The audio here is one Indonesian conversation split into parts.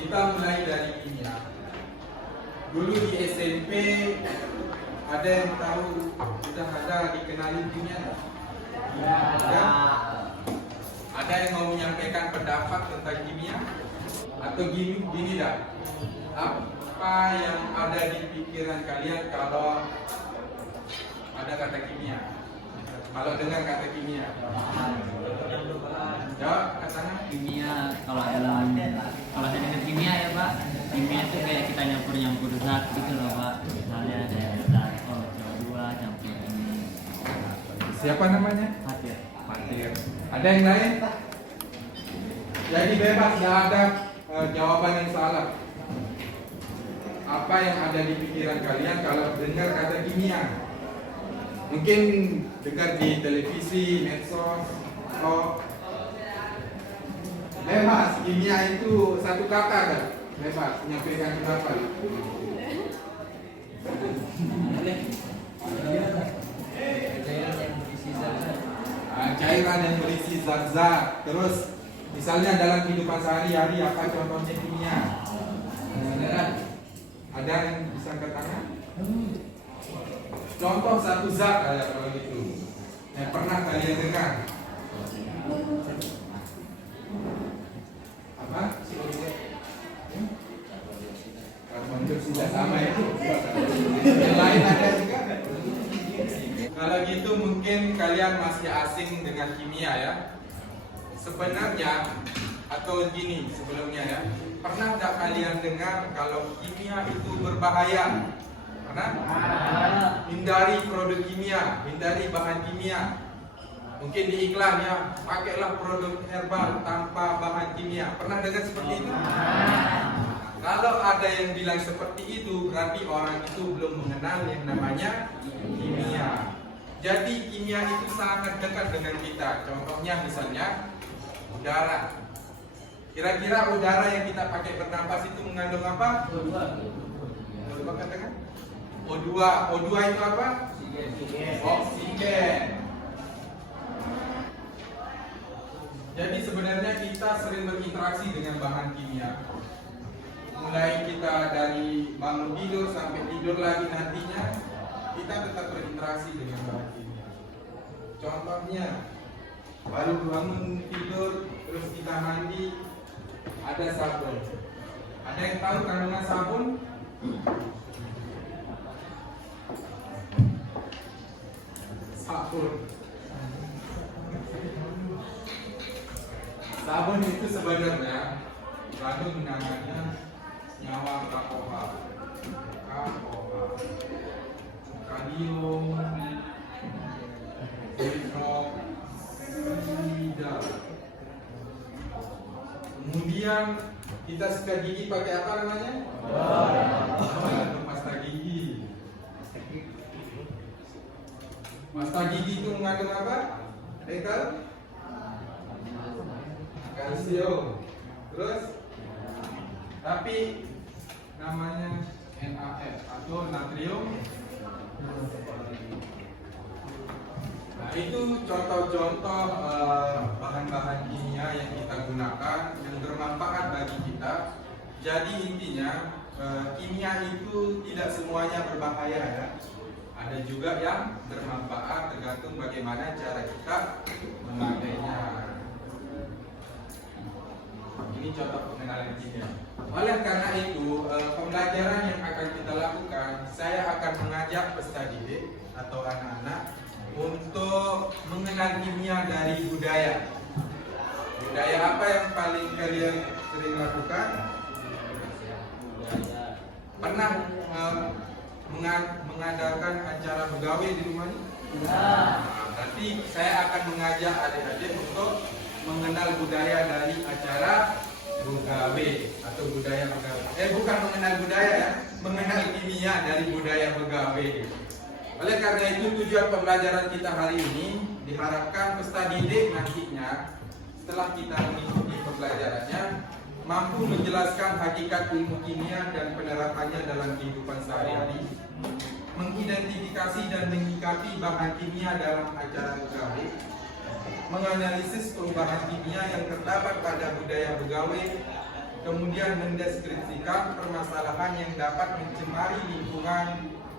Kita mulai dari kimia. Dulu di SMP ada yang tahu sudah ada dikenali kimia? Ya. Ada yang mau menyampaikan pendapat tentang kimia? Atau gini dah. Apa yang ada di pikiran kalian kalau ada kata kimia? Kalau dengar kata kimia? Jawab, katanya Kimia, kalau saya dengar kimia ya Pak, kimia itu kayak kita nyampur zat gitu loh Pak. Misalnya ada zat CO2 campur ini. siapa namanya? Fatir. Fatir. Ada yang lain? Jadi bebas, tidak ada jawaban yang salah. Apa yang ada di pikiran kalian kalau dengar kata kimia? Mungkin dengar di televisi, medsos, atau bebas. Kimia itu satu kata kan? Bebas, menyampaikan pendapat. Cairan yang berisi zat-zat. Terus misalnya dalam kehidupan sehari-hari apa contohnya kimia? Ada yang bisa katakan? Contoh satu zat aja kalau gitu yang pernah kalian dengar. Apa? Karbon dioksida sama itu. Yang lain ada juga? Kalau gitu mungkin kalian masih asing dengan kimia ya. Sebenarnya atau gini sebelumnya ya, pernah tidak kalian dengar kalau kimia itu berbahaya? Pernah? Hindari produk kimia, hindari bahan kimia. Mungkin di iklan ya, pakailah produk herbal tanpa bahan kimia. Pernah dengar seperti itu? Kalau ada yang bilang seperti itu, berarti orang itu belum mengenal yang namanya kimia. Jadi kimia itu sangat dekat dengan kita. Contohnya misalnya udara. Kira-kira udara yang kita pakai bernapas itu mengandung apa? O2 katakan? O2. O2 itu apa? Oksigen. Jadi sebenarnya kita sering berinteraksi dengan bahan kimia. Mulai kita dari bangun tidur sampai tidur lagi nantinya, kita tetap berinteraksi dengan bahan kimia. Contohnya, baru bangun tidur, terus kita mandi, ada sabun. Ada yang tahu kandungan sabun? Sabun itu sebenarnya mengandung namanya nyawa kapoha, kalium, hidroksida. Kemudian kita sikat gigi pakai apa namanya? Pasta gigi. Pasta gigi itu mengandung apa? Ada yang tahu? Kalsium. Terus tapi namanya NaF atau natrium. Nah, itu contoh-contoh bahan-bahan kimia yang kita gunakan yang bermanfaat bagi kita. Jadi intinya kimia itu tidak semuanya berbahaya ya. Ada juga yang bermanfaat, tergantung bagaimana cara kita memakainya. Ini contoh pengenalan kimia. Oleh karena itu, pembelajaran yang akan kita lakukan, saya akan mengajak peserta didik atau anak-anak untuk mengenal kimia dari budaya. Budaya apa yang paling kalian sering lakukan? Pernah mengadakan acara begawe di rumah ini? Nanti saya akan mengajak adik-adik untuk mengenal budaya dari acara begawe atau budaya begawe. Bukan mengenal budaya ya, mengenal kimia dari budaya begawe. Oleh karena itu tujuan pembelajaran kita hari ini diharapkan peserta didik nantinya setelah kita mengikuti pembelajarannya mampu menjelaskan hakikat ilmu kimia dan penerapannya dalam kehidupan sehari-hari, mengidentifikasi dan menyikapi bahan kimia dalam acara begawe, menganalisis perubahan kimia yang terdapat pada budaya pegawai, kemudian mendeskripsikan permasalahan yang dapat mencemari lingkungan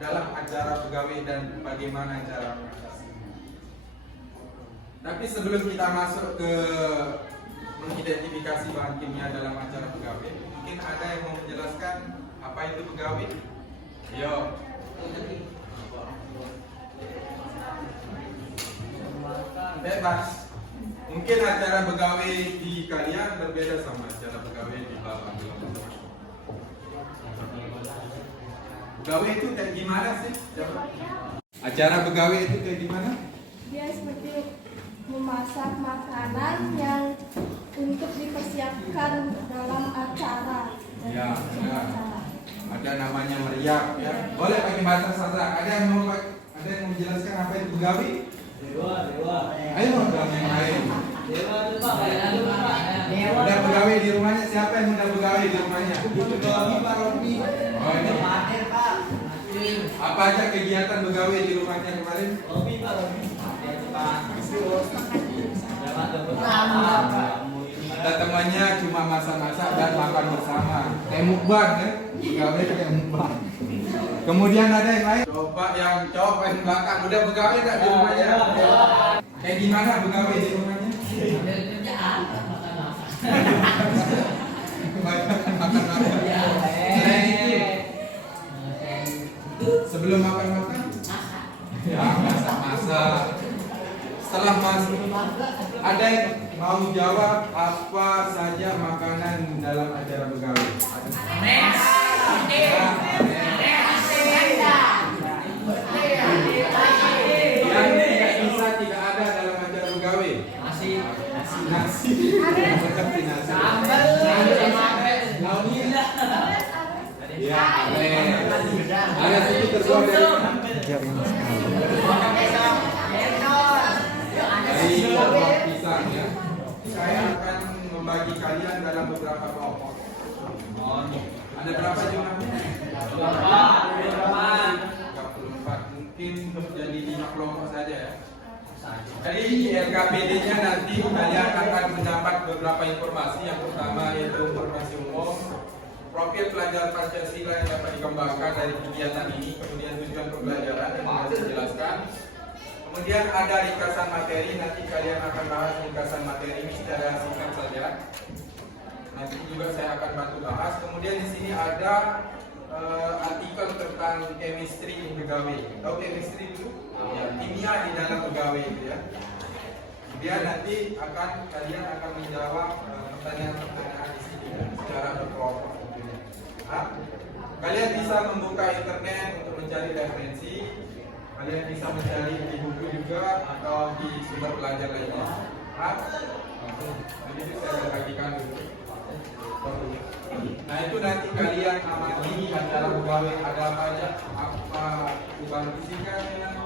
dalam acara pegawai dan bagaimana cara mengatasi. Tapi sebelum kita masuk ke mengidentifikasi bahan kimia dalam acara pegawai, mungkin ada yang mau menjelaskan apa itu pegawai? Yo. Bebas. Mungkin acara pegawai di kalian berbeda sama acara pegawai di Bapak. Pegawai itu kayak gimana sih? Acara pegawai itu kayak gimana? Dia seperti memasak makanan yang untuk dipersiapkan dalam acara. Ya, ya. Ada namanya meriap ya. Boleh pakai bahasa Sasak. Ada yang mau menjelaskan apa itu pegawai? Dewa. Ayo dong yang lain. Dewa itu Pak, ada Pak. Dewa. Udah pegawai di rumahnya, siapa yang udah pegawai di rumahnya? Pak Robi. Oh ini. Hadir Pak. Apa aja kegiatan pegawai di rumahnya kemarin? Robi Pak Robi. Hadir Pak. Ada temannya cuma masak-masak dan makan bersama. Kayak mukbang kan? Pegawai kayak mukbang. Kemudian ada yang lain. Coba yang belakang udah pegawai nggak di rumahnya? Kayak gimana pegawai di rumahnya? Kebanyakan makan-makan. Selain itu, sebelum makan-makan, ya masak-masak. Setelah masak, ada yang mau jawab apa saja makanan dalam acara pegawai? Yang tidak bisa tidak ada dalam acara pegawai. Nasi. Seperti nasi. Ya, ada situ terbuat dari buah pisang ya. Saya akan membagi kalian dalam beberapa kelompok. Ada berapa jumlahnya? 34. Mungkin jadi 5 kelompok saja ya. Jadi RKPD-nya nanti kalian akan mendapat beberapa informasi. Yang pertama yaitu informasi umum, profil pelajar Pancasila yang dapat dikembangkan dari kegiatan ini, kemudian tujuan pembelajaran yang akan saya jelaskan. Kemudian ada ringkasan materi, nanti kalian akan bahas ringkasan materi ini secara singkat saja. Nanti juga saya akan bantu bahas. Kemudian di sini ada artikel tentang chemistry in pegawai. Tahu chemistry dulu? Ya, kimia di dalam pegawai itu ya. Kemudian nanti kalian akan menjawab pertanyaan-pertanyaan di sini ya, secara berkelompok tentunya. Kalian bisa membuka internet untuk mencari referensi. Kalian bisa mencari di buku juga atau di sumber belajar lainnya. Jadi saya bagikan dulu. Nah itu nanti kalian amati acara pegawai ada apa aja, apa perubahan fisikanya,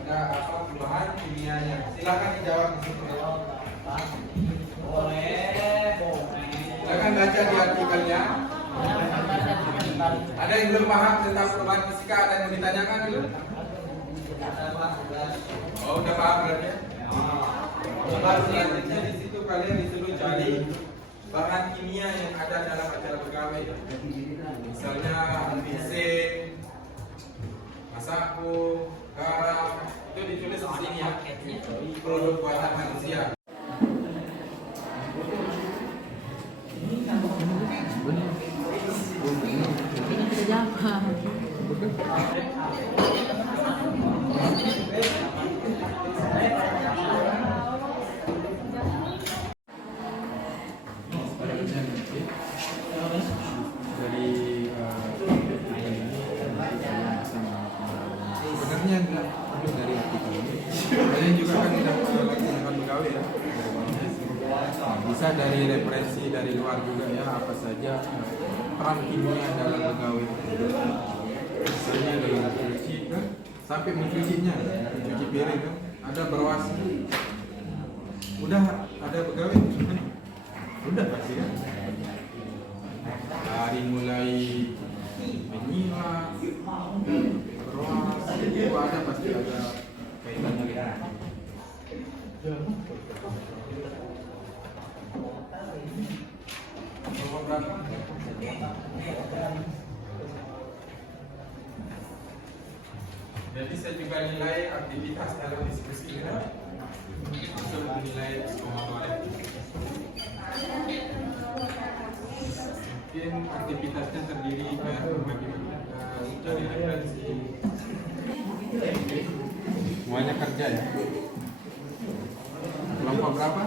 ada apa perubahan kimianya. Silakan dijawab di situ. Silakan baca di artikelnya. Ada yang belum paham tentang perubahan fisika, ada yang mau ditanyakan dulu? Oh udah paham berarti ya? Selanjutnya di situ kalian disuruh cari bahan kimia yang ada dalam acara pegawai. Misalnya bensin, masako, garam, itu ditulis di sini ya. Produk buatan manusia. Sebenarnya dari artikel ini kalian juga kan tidak melaksanakan pegawai ya. Nah, bisa dari referensi dari luar juga ya, apa saja peran kimia dalam pegawai. Misalnya dalam mencuci kan, sampai mencucinya, mencuci piring kan, ada berwasi. Udah ada pegawai, udah pasti kan. Dari mulai menyimak, berwas, itu ada pasti ada kaitannya. Kelompok berapa? Jadi saya juga nilai aktivitas dalam diskusi ini untuk menilai semua orang. Mungkin aktivitasnya terdiri dari referensi. Semuanya kerja ya. Kelompok berapa?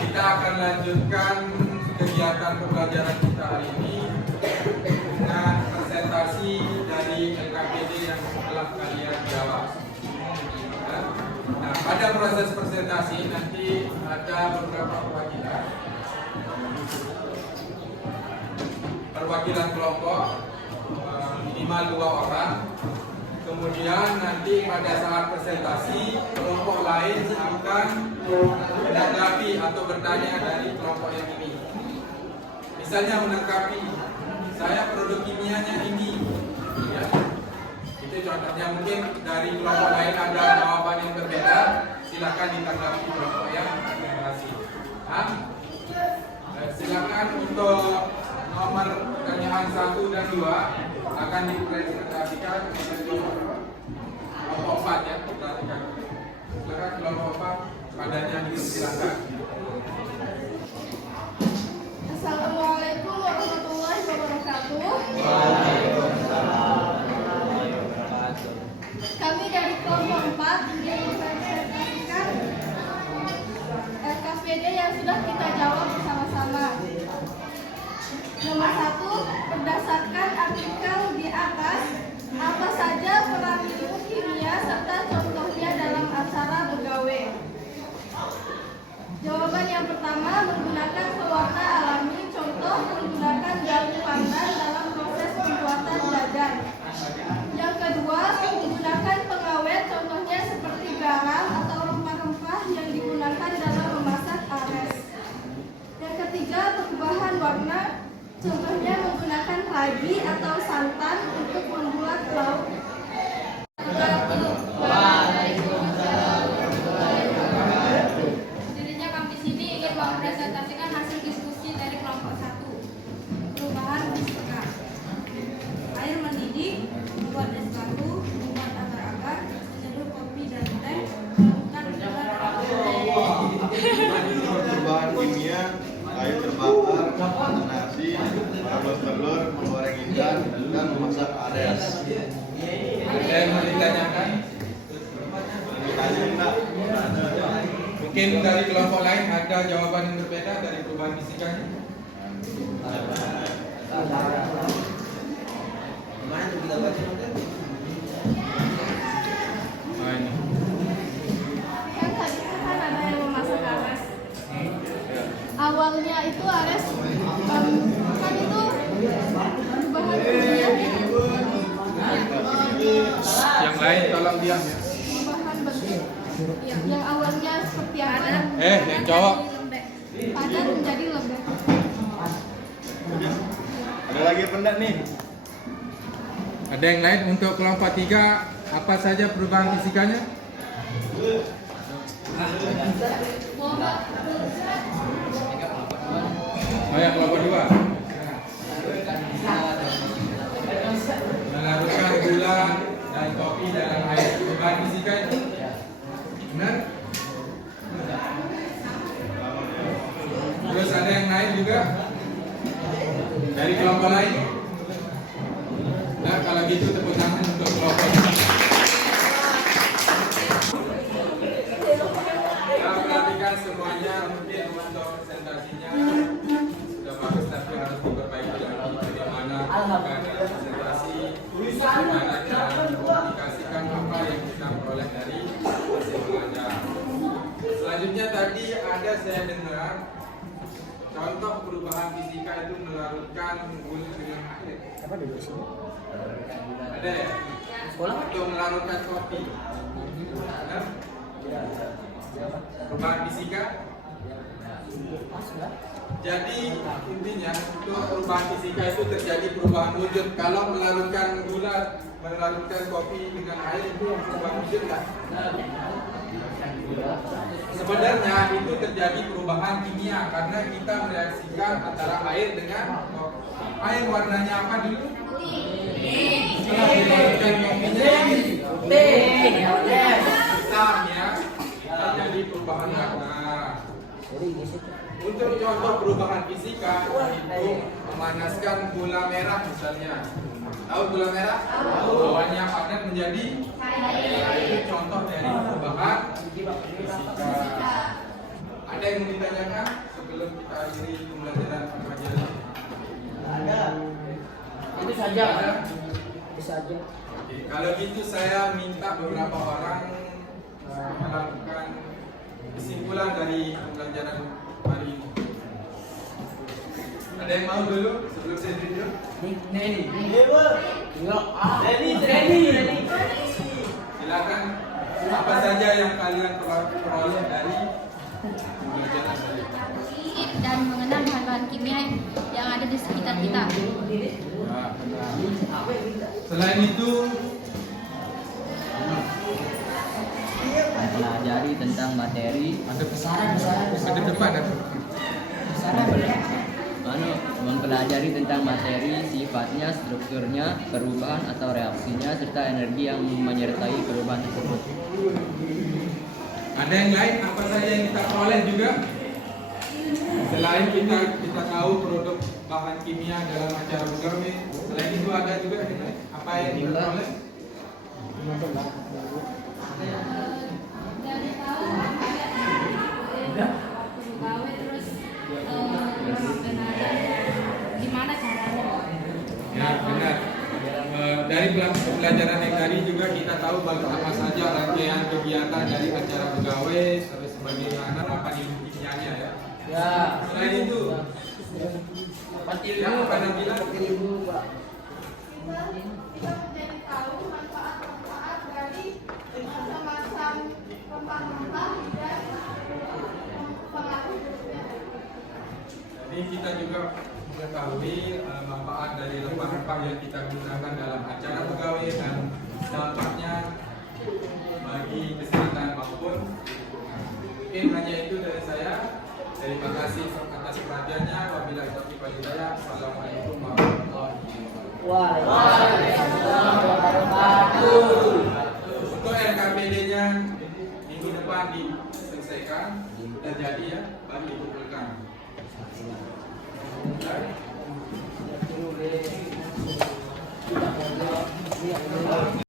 Kita akan lanjutkan kegiatan pembelajaran kita hari ini dengan presentasi dari LKPD yang telah kalian jawab. Nah, pada proses presentasi nanti ada beberapa perwakilan kelompok, minimal 2 orang. Kemudian nanti pada saat presentasi kelompok lain akan menanggapi atau bertanya dari kelompok yang ini. Misalnya menanggapi, saya produk kimianya ini, ya. Itu contohnya. Mungkin dari kelompok lain ada jawaban yang berbeda, silakan ditanggapi kelompok yang masih. Silakan untuk nomor pertanyaan 1 dan 2 akan dipresentasikan kelompok 4 ya. Perhatikan. Silakan kelompok 4 padanya dipersilakan. Assalamualaikum warahmatullahi wabarakatuh. Kami dari kelompok 4 ingin mempresentasikan LKPD yang sudah kita jawab bersama-sama. Nomor 1, berdasarkan artikel di atas, apa saja peran ilmu kimia serta contohnya dalam acara bergawe? Jawaban yang pertama, menggunakan pewarna alami, contoh menggunakan daun pandan dalam proses pembuatan jajan. Yang kedua, menggunakan pengawet, contohnya seperti garam atau rempah-rempah yang digunakan dalam memasak ares. Yang ketiga, perubahan warna, contohnya menggunakan ragi atau santan untuk membuat lauk. Dirinya kami sini ingin mempresentasikan hasil diskusi dari kelompok 1. Perubahan fisika. Air mendidih, membuat es batu, membuat agar-agar, menyeduh kopi dan teh, melakukan Perubahan kimia, kayu terbakar, nasi, merebus telur, menggoreng ikan, dan memasak ares. Ada yang mau ditanyakan? Tanya enggak? Mungkin dari kelompok lain ada jawaban yang berbeda dari perubahan fisikanya? Nah, ini. Kan tadi kan ada yang memasak ares. Awalnya itu ares kan itu perubahan kimia. Yang lain tolong diam ya. Perubahan bentuk. Yang awalnya seperti apa? Yang jawab. Padat menjadi lembek. Ada lagi apa enggak nih? Ada yang lain untuk kelompok 3, apa saja perubahan fisikanya? Oh ya, kelompok 2. Melarutkan gula dan kopi dalam air. Perubahan fisika itu benar? Terus ada yang lain juga dari kelompok lain? Nah, kalau gitu tepuk tangan untuk kelompok ini. Ya, perhatikan semuanya, mungkin untuk presentasinya sudah bagus, tapi harus diperbaiki lagi bagaimana melakukan presentasi, bagaimana cara mengkomunikasikan apa yang kita peroleh dari hasil pengajar. Selanjutnya tadi ada saya dengar contoh perubahan fisika itu melarutkan gula dengan air. Apa di sini? Ada ya? Untuk melarutkan kopi. perubahan fisika. Jadi intinya untuk perubahan fisika itu terjadi perubahan wujud. Kalau melarutkan gula, melarutkan kopi dengan air itu perubahan wujud kan? Sebenarnya itu terjadi perubahan kimia karena kita mereaksikan antara air dengan kopi. Air warnanya apa dulu? Setelah dilarutkan kopinya hitam ya, terjadi perubahan warna. Untuk contoh perubahan fisika itu memanaskan gula merah misalnya. Tahu gula merah? Bawahnya padat menjadi itu contoh dari perubahan fisika. Ada yang mau ditanyakan sebelum kita akhiri pembelajaran pelajaran? Ada. Itu saja. Ada? Itu saja. Oke, kalau gitu saya minta beberapa orang melakukan kesimpulan dari pembelajaran hari ini. Ada yang mau dulu sebelum saya tunjuk? Neni. Neni. Silakan. Apa saja yang kalian peroleh dari pembelajaran hari ini? Dan mengenal bahan-bahan kimia yang ada di sekitar kita. Nah, benar. Selain itu, Mempelajari tentang materi, ada ke depan ada. mempelajari tentang materi, sifatnya, strukturnya, perubahan atau reaksinya, serta energi yang menyertai perubahan tersebut. Ada yang lain apa saja yang kita peroleh juga? Selain kita tahu produk bahan kimia dalam acara pegawai, selain itu ada juga yang lain? Apa yang kita peroleh? Dari tahu ada pegawai terus gimana caranya? Ya benar. Dari pembelajaran yang tadi juga kita tahu apa saja rangkaian kegiatan dari acara pegawai, terus bagaimana apa kimianya ya. Ya. Selain itu, yang apa yang bilang? Kita menjadi tahu manfaat-manfaat dari macam-macam rempah-rempah dan pengaruh buruknya. Jadi kita juga mengetahui manfaat dari rempah-rempah yang kita gunakan dalam acara pegawai dan dampaknya bagi kesehatan maupun. Mungkin hanya itu dari saya. Terima kasih atas perhatiannya. Wabillahi taufiq wal hidayah. Assalamualaikum warahmatullahi wabarakatuh. Untuk RKPD-nya minggu depan diselesaikan dan jadi ya, baru dikumpulkan.